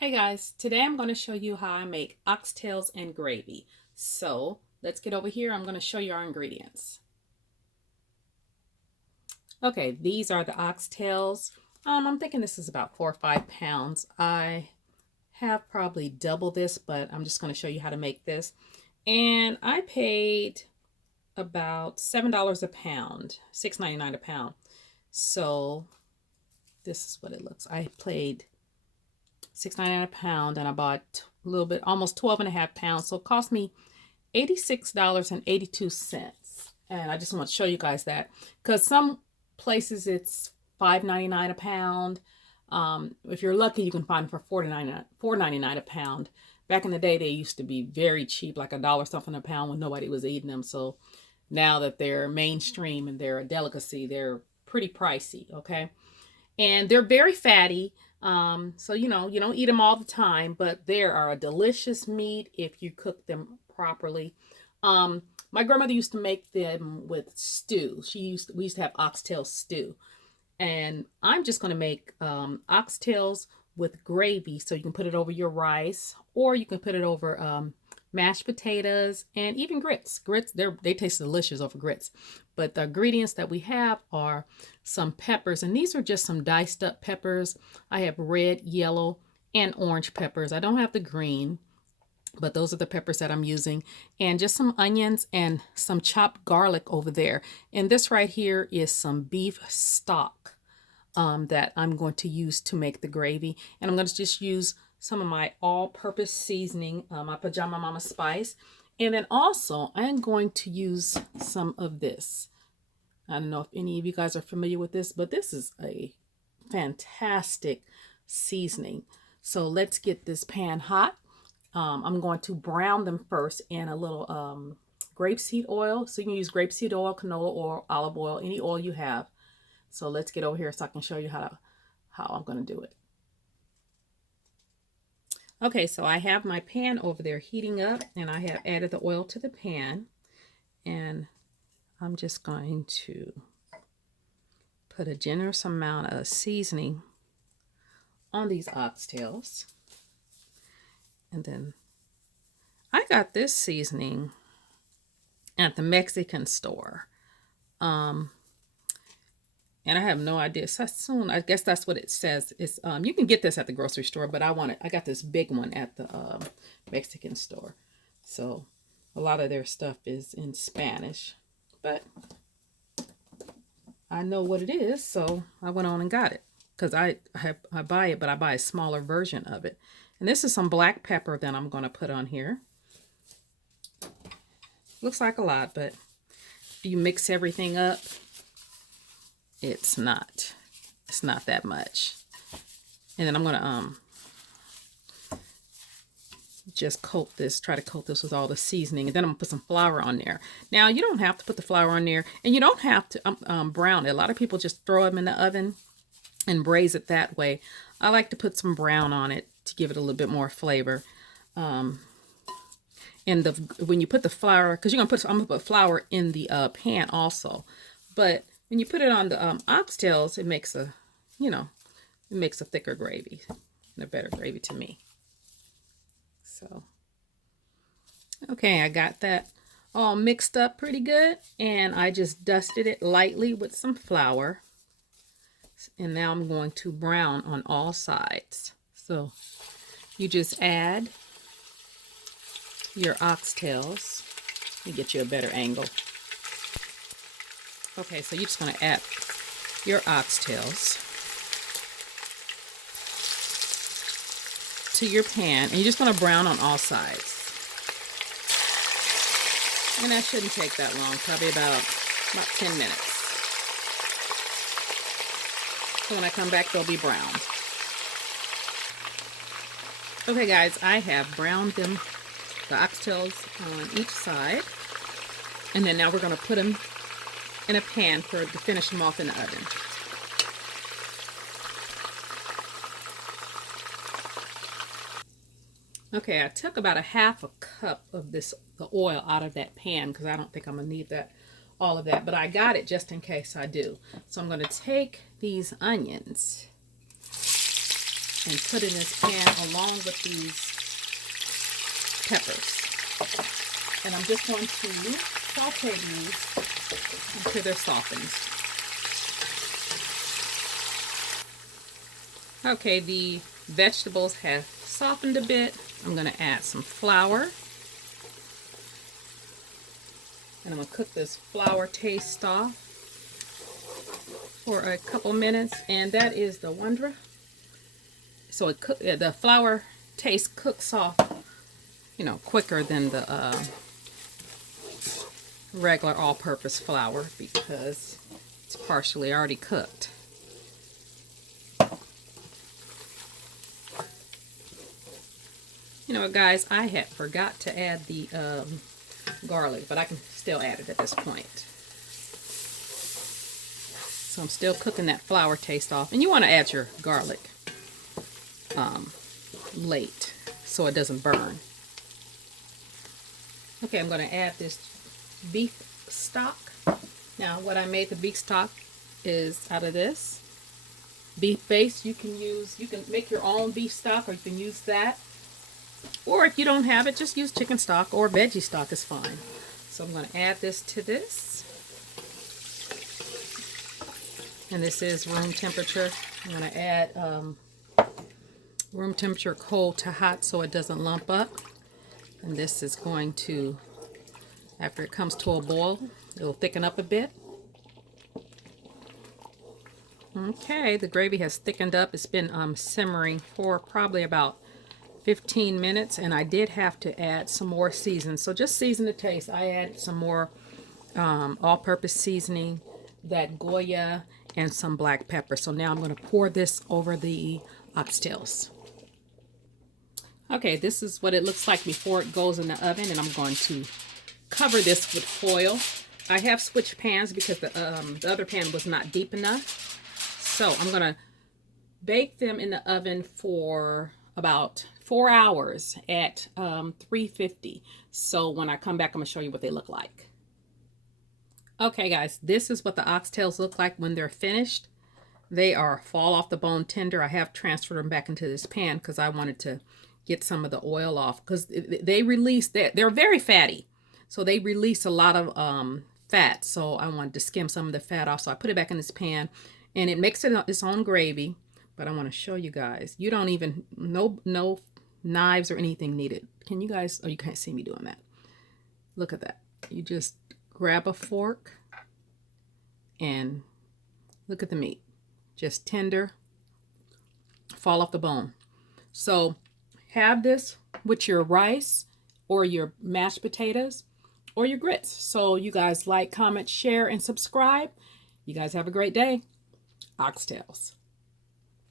Hey guys, today I'm going to show you how I make oxtails and gravy. So let's get over here. I'm going to show you our ingredients. Okay, these are the oxtails. I'm thinking this is about 4 or 5 pounds. I have probably double this, but I'm just going to show you how to make this. And I paid about $7 a pound, $6.99 a pound. So this is what it looks. I paid $6.99 a pound, and I bought a little bit, almost 12.5 pounds. So it cost me $86.82. And I just want to show you guys that because some places it's $5.99 a pound. If you're lucky, you can find them for $4.99 a pound. Back in the day, they used to be very cheap, like $1 something a pound when nobody was eating them. So now that they're mainstream and they're a delicacy, they're pretty pricey. Okay, and they're very fatty. So you don't eat them all the time, but they are a delicious meat if you cook them properly. My grandmother used to make them with stew. We used to have oxtail stew, and I'm just going to make oxtails with gravy. So you can put it over your rice, or you can put it over mashed potatoes and even grits. Grits, they taste delicious over grits. But the ingredients that we have are some peppers, and these are just some diced up peppers. I have red, yellow, and orange peppers. I don't have the green, but those are the peppers that I'm using, and just some onions and some chopped garlic over there. And this right here is some beef stock that I'm going to use to make the gravy. And I'm going to just use some of my all-purpose seasoning, my Pajama Mama spice. And then also I'm going to use some of this. I don't know if any of you guys are familiar with this, but this is a fantastic seasoning. So let's get this pan hot. I'm going to brown them first in a little grapeseed oil. So you can use grapeseed oil, canola oil, olive oil, any oil you have. So let's get over here so I can show you how I'm going to do it. Okay, so I have my pan over there heating up, and I have added the oil to the pan, and I'm just going to put a generous amount of seasoning on these oxtails. And then I got this seasoning at the Mexican store. And I have no idea. Sassoon, I guess that's what it says. It's you can get this at the grocery store, but I got this big one at the Mexican store. So a lot of their stuff is in Spanish, but I know what it is, so I went on and got it because I buy it, but I buy a smaller version of it. And this is some black pepper that I'm going to put on here. Looks like a lot, but if you mix everything up, it's not that much. And then I'm gonna just try to coat this with all the seasoning, and then I'm gonna put some flour on there. Now you don't have to put the flour on there, and you don't have to brown it. A lot of people just throw them in the oven and braise it that way. I like to put some brown on it to give it a little bit more flavor. And when you put the flour, because I'm gonna put flour in the pan also, but when you put it on the oxtails, it makes a thicker gravy and a better gravy to me. So, okay, I got that all mixed up pretty good, and I just dusted it lightly with some flour. And now I'm going to brown on all sides. So you just add your oxtails. Let me get you a better angle. Okay, so you're just going to add your oxtails to your pan, and you're just going to brown on all sides. And that shouldn't take that long, probably about 10 minutes. So when I come back, they'll be browned. Okay, guys, I have browned them, the oxtails on each side. And then now we're going to put them in a pan to finish them off in the oven. Okay, I took about a half a cup of the oil out of that pan because I don't think I'm gonna need all of that, but I got it just in case I do. So I'm gonna take these onions and put in this pan along with these peppers. And I'm just going to saute these until they're softened. Okay, the vegetables have softened a bit. I'm going to add some flour. And I'm going to cook this flour taste off for a couple minutes. And that is the Wondra. So the flour taste cooks off, you know, quicker than the regular all-purpose flour because it's partially already cooked. You know what, guys, I had forgot to add the garlic, but I can still add it at this point. So I'm still cooking that flour taste off. And you want to add your garlic late so it doesn't burn. Okay, I'm going to add this beef stock. Now, what I made the beef stock is out of this beef base. You can make your own beef stock, or you can use that. Or if you don't have it, just use chicken stock or veggie stock is fine. So I'm going to add this to this. And this is room temperature. I'm going to add room temperature cold to hot so it doesn't lump up. And this is going to, after it comes to a boil, it'll thicken up a bit. Okay, the gravy has thickened up. It's been simmering for probably about 15 minutes, and I did have to add some more seasoning. So just season to taste. I added some more all-purpose seasoning, that Goya, and some black pepper. So now I'm going to pour this over the oxtails. Okay, this is what it looks like before it goes in the oven, and I'm going to cover this with foil. I have switched pans because the other pan was not deep enough. So I'm going to bake them in the oven for about 4 hours at 350. So when I come back, I'm going to show you what they look like. Okay, guys, this is what the oxtails look like when they're finished. They are fall off the bone tender. I have transferred them back into this pan because I wanted to get some of the oil off, because they release that. They're very fatty, so they release a lot of fat. So I wanted to skim some of the fat off. So I put it back in this pan, and it makes it its own gravy. But I want to show you guys. You don't even no knives or anything needed. Can you guys? Oh, you can't see me doing that. Look at that. You just grab a fork and look at the meat. Just tender, fall off the bone. So have this with your rice or your mashed potatoes or your grits. So you guys like, comment, share, and subscribe. You guys have a great day. Oxtails.